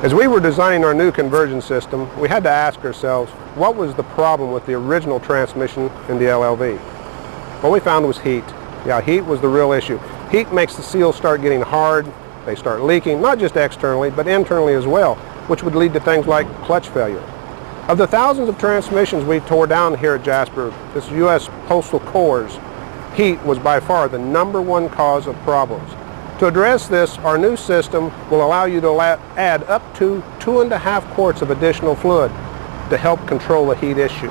As we were designing our new conversion system, we had to ask ourselves, what was the problem with the original transmission in the LLV? What we found was heat. Yeah, heat was the real issue. Heat makes the seals start getting hard, they start leaking, not just externally, but internally as well, which would lead to things like clutch failure. Of the thousands of transmissions we tore down here at Jasper, this U.S. Postal Corps' heat was by far the #1 cause of problems. To address this, our new system will allow you to add up to 2.5 quarts of additional fluid to help control the heat issue.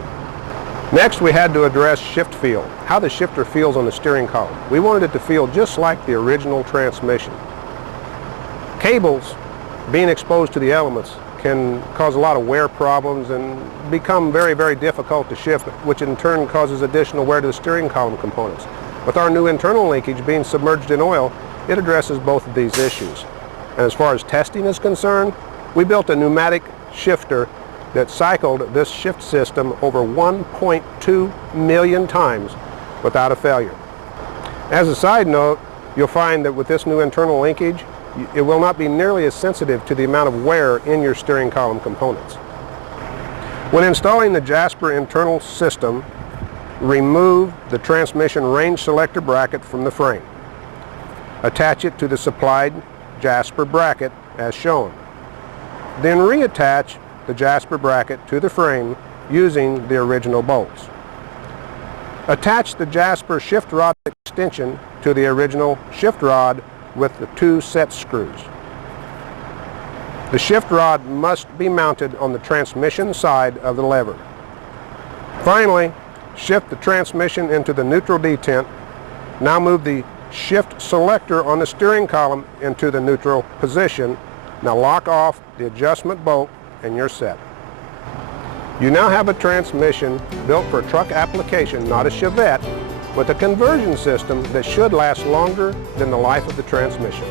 Next, we had to address shift feel, how the shifter feels on the steering column. We wanted it to feel just like the original transmission. Cables, being exposed to the elements, can cause a lot of wear problems and become very, very difficult to shift, which in turn causes additional wear to the steering column components. With our new internal linkage being submerged in oil, it addresses both of these issues. And as far as testing is concerned, we built a pneumatic shifter that cycled this shift system over 1.2 million times without a failure. As a side note, you'll find that with this new internal linkage, it will not be nearly as sensitive to the amount of wear in your steering column components. When installing the Jasper internal system, remove the transmission range selector bracket from the frame. Attach it to the supplied Jasper bracket as shown. Then reattach the Jasper bracket to the frame using the original bolts. Attach the Jasper shift rod extension to the original shift rod with the 2 set screws. The shift rod must be mounted on the transmission side of the lever. Finally, shift the transmission into the neutral detent. Now move the shift selector on the steering column into the neutral position. Now lock off the adjustment bolt and you're set. You now have a transmission built for a truck application, not a Chevette, with a conversion system that should last longer than the life of the transmission.